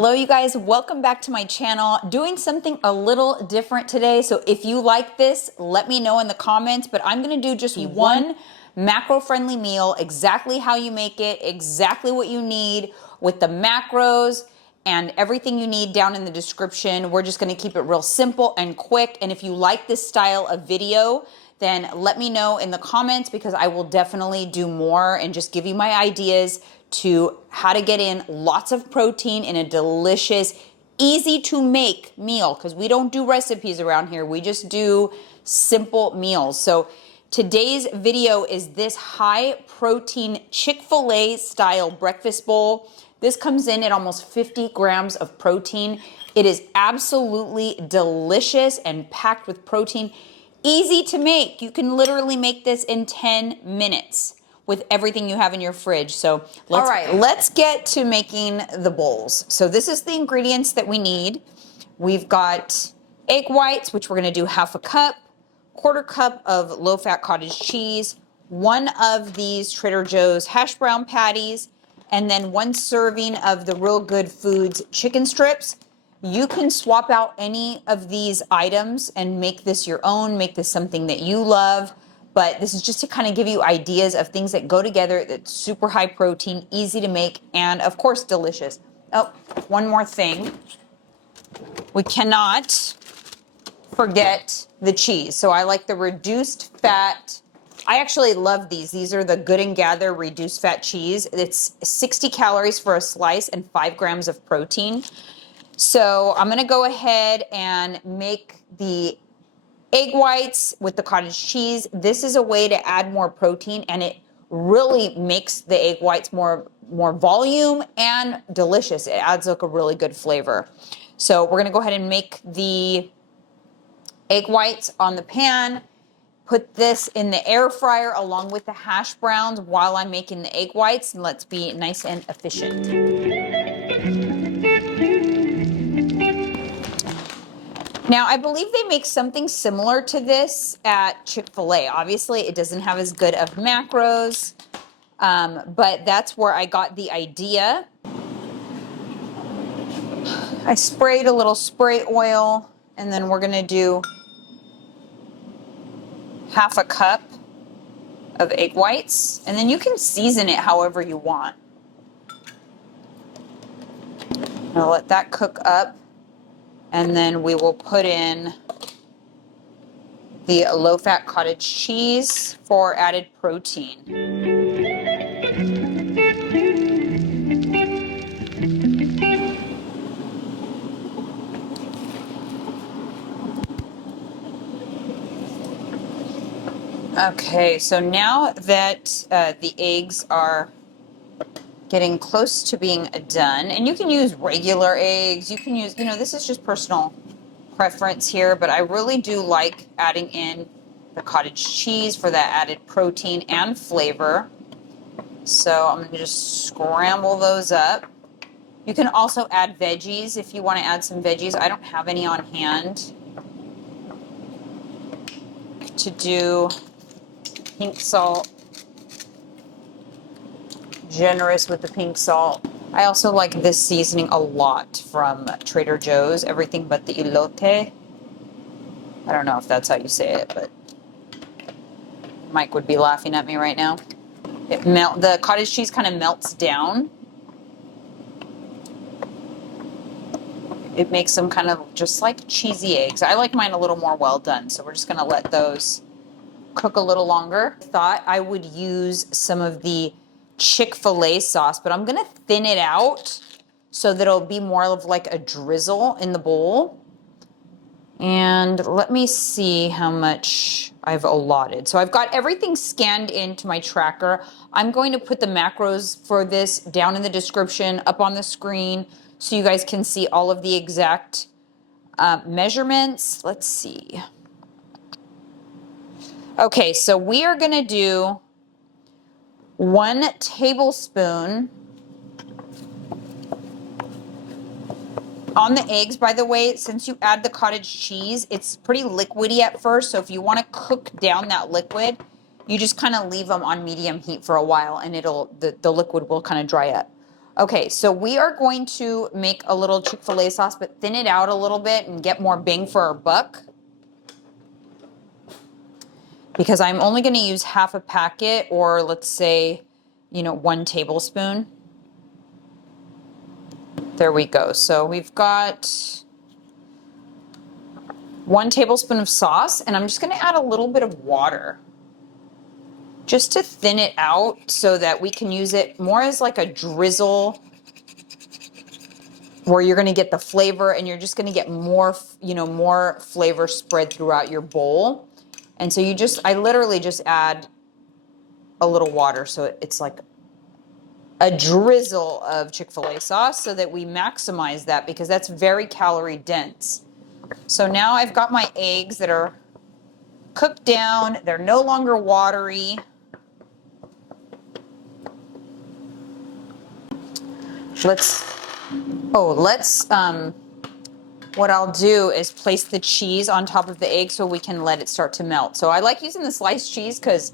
Hello you guys, welcome back to my channel. Doing something a little different today. So if you like this, let me know in the comments, but I'm gonna do just one macro-friendly meal, exactly how you make it, exactly what you need with the macros and everything you need down in the description. We're just gonna keep it real simple and quick. And if you like this style of video, then let me know in the comments because I will definitely do more and just give you my ideas to how to get in lots of protein in a delicious, easy to make meal, because we don't do recipes around here. We just do simple meals. So today's video is this high protein Chick-Fil-A style breakfast bowl. This comes in at almost 50 grams of protein. It is absolutely delicious and packed with protein. Easy to make. You can literally make this in 10 minutes with everything you have in your fridge. So let's get to making the bowls. So this is the ingredients that we need. We've got egg whites, which we're gonna do half a cup, quarter cup of low-fat cottage cheese, one of these Trader Joe's hash brown patties, and then one serving of the Real Good Foods chicken strips. You can swap out any of these items and make this your own, make this something that you love. But this is just to kind of give you ideas of things that go together that's super high protein, easy to make, and of course, delicious. Oh, one more thing. We cannot forget the cheese. So I like the reduced fat. I actually love these. These are the Good and Gather reduced fat cheese. It's 60 calories for a slice and 5 grams of protein. So I'm gonna go ahead and make the egg whites with the cottage cheese. This is a way to add more protein, and it really makes the egg whites more volume and delicious. It adds like a really good flavor. So we're gonna go ahead and make the egg whites on the pan, put this in the air fryer along with the hash browns while I'm making the egg whites, and let's be nice and efficient. Now, I believe they make something similar to this at Chick-fil-A. Obviously, it doesn't have as good of macros, but that's where I got the idea. I sprayed a little spray oil, and then we're gonna do half a cup of egg whites, and then you can season it however you want. I'll let that cook up. And then we will put in the low-fat cottage cheese for added protein. Okay, so now that the eggs are getting close to being done, and you can use regular eggs, you can use, this is just personal preference here, but I really do like adding in the cottage cheese for that added protein and flavor. So I'm gonna just scramble those up. You can also add veggies if you want to add some veggies. I don't have any on hand. To do pink salt. Generous with the pink salt. I also like this seasoning a lot from Trader Joe's, everything but the elote. I don't know if that's how you say it, but Mike would be laughing at me right now. The cottage cheese kind of melts down. It makes them kind of just like cheesy eggs. I like mine a little more well done, so we're just gonna let those cook a little longer. Thought I would use some of the Chick-fil-A sauce, but I'm gonna thin it out so that it'll be more of like a drizzle in the bowl. And let me see how much I've allotted. So I've got everything scanned into my tracker. I'm going to put the macros for this down in the description, up on the screen, so you guys can see all of the exact measurements. Let's see. Okay, so we are gonna do 1 tablespoon on the eggs. By the way, since you add the cottage cheese, it's pretty liquidy at first. So if you want to cook down that liquid, you just kind of leave them on medium heat for a while, and the liquid will kind of dry up. Okay, so we are going to make a little Chick-fil-A sauce, but thin it out a little bit and get more bang for our buck. Because I'm only going to use half a packet, or let's say, 1 tablespoon. There we go. So we've got 1 tablespoon of sauce, and I'm just going to add a little bit of water just to thin it out so that we can use it more as like a drizzle, where you're going to get the flavor and you're just going to get more, more flavor spread throughout your bowl. And so I literally just add a little water, so it's like a drizzle of Chick-fil-A sauce, so that we maximize that, because that's very calorie dense. So now I've got my eggs that are cooked down. They're no longer watery. What I'll do is place the cheese on top of the egg so we can let it start to melt. So I like using the sliced cheese because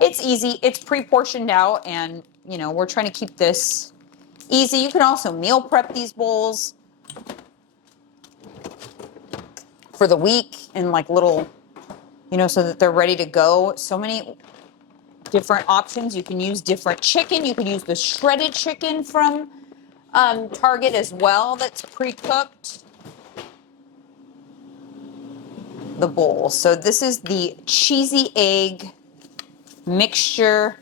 it's easy, it's pre-portioned out, and we're trying to keep this easy. You can also meal prep these bowls for the week in like little, so that they're ready to go. So many different options. You can use different chicken. You can use the shredded chicken from Target as well that's pre-cooked. The bowl. So this is the cheesy egg mixture.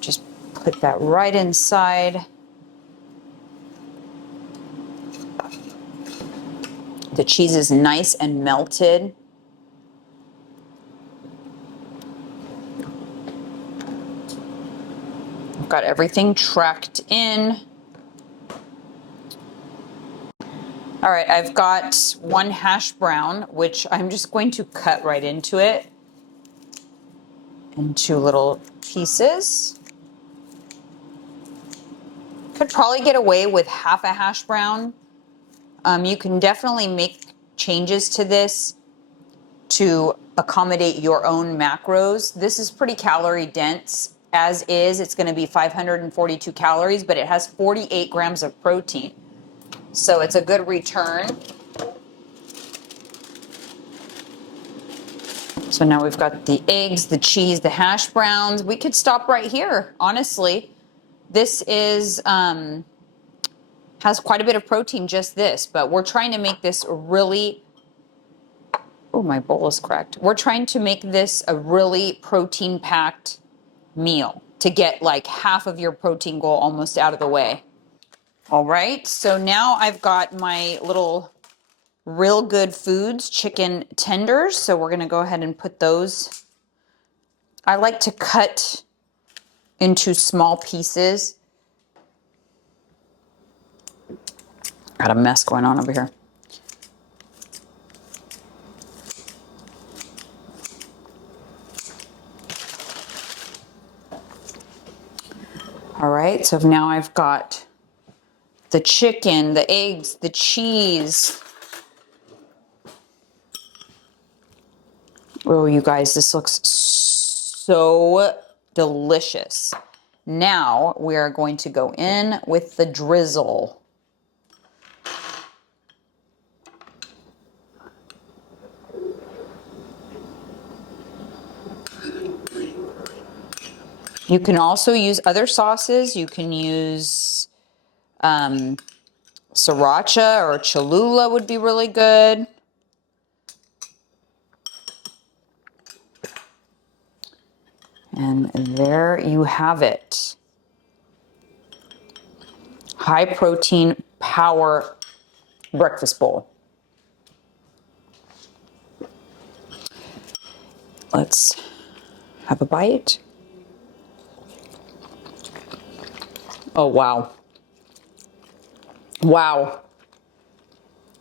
Just put that right inside. The cheese is nice and melted. I've got everything tracked in. All right, I've got 1 hash brown, which I'm just going to cut right into it into little pieces. Could probably get away with half a hash brown. You can definitely make changes to this to accommodate your own macros. This is pretty calorie dense. As is, it's going to be 542 calories, but it has 48 grams of protein. So it's a good return. So now we've got the eggs, the cheese, the hash browns. We could stop right here, honestly. This is has quite a bit of protein, just this, but we're trying to make this really, oh, my bowl is cracked. We're trying to make this a really protein-packed meal to get like half of your protein goal almost out of the way. All right, so now I've got my little Real Good Foods chicken tenders. So we're gonna go ahead and put those. I like to cut into small pieces. Got a mess going on over here. All right, so now I've got the chicken, the eggs, the cheese. Oh, you guys, this looks so delicious. Now we are going to go in with the drizzle. You can also use other sauces. You can use sriracha or Cholula would be really good. And there you have it. High protein power breakfast bowl. Let's have a bite. Oh, wow. Wow.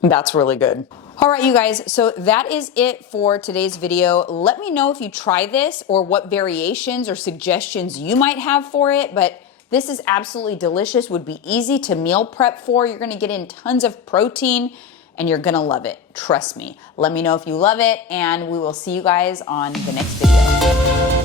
That's really good. All right, you guys, so that is it for today's video. Let me know if you try this or what variations or suggestions you might have for it, but this is absolutely delicious, would be easy to meal prep for. You're gonna get in tons of protein and you're gonna love it, trust me. Let me know if you love it, and we will see you guys on the next video.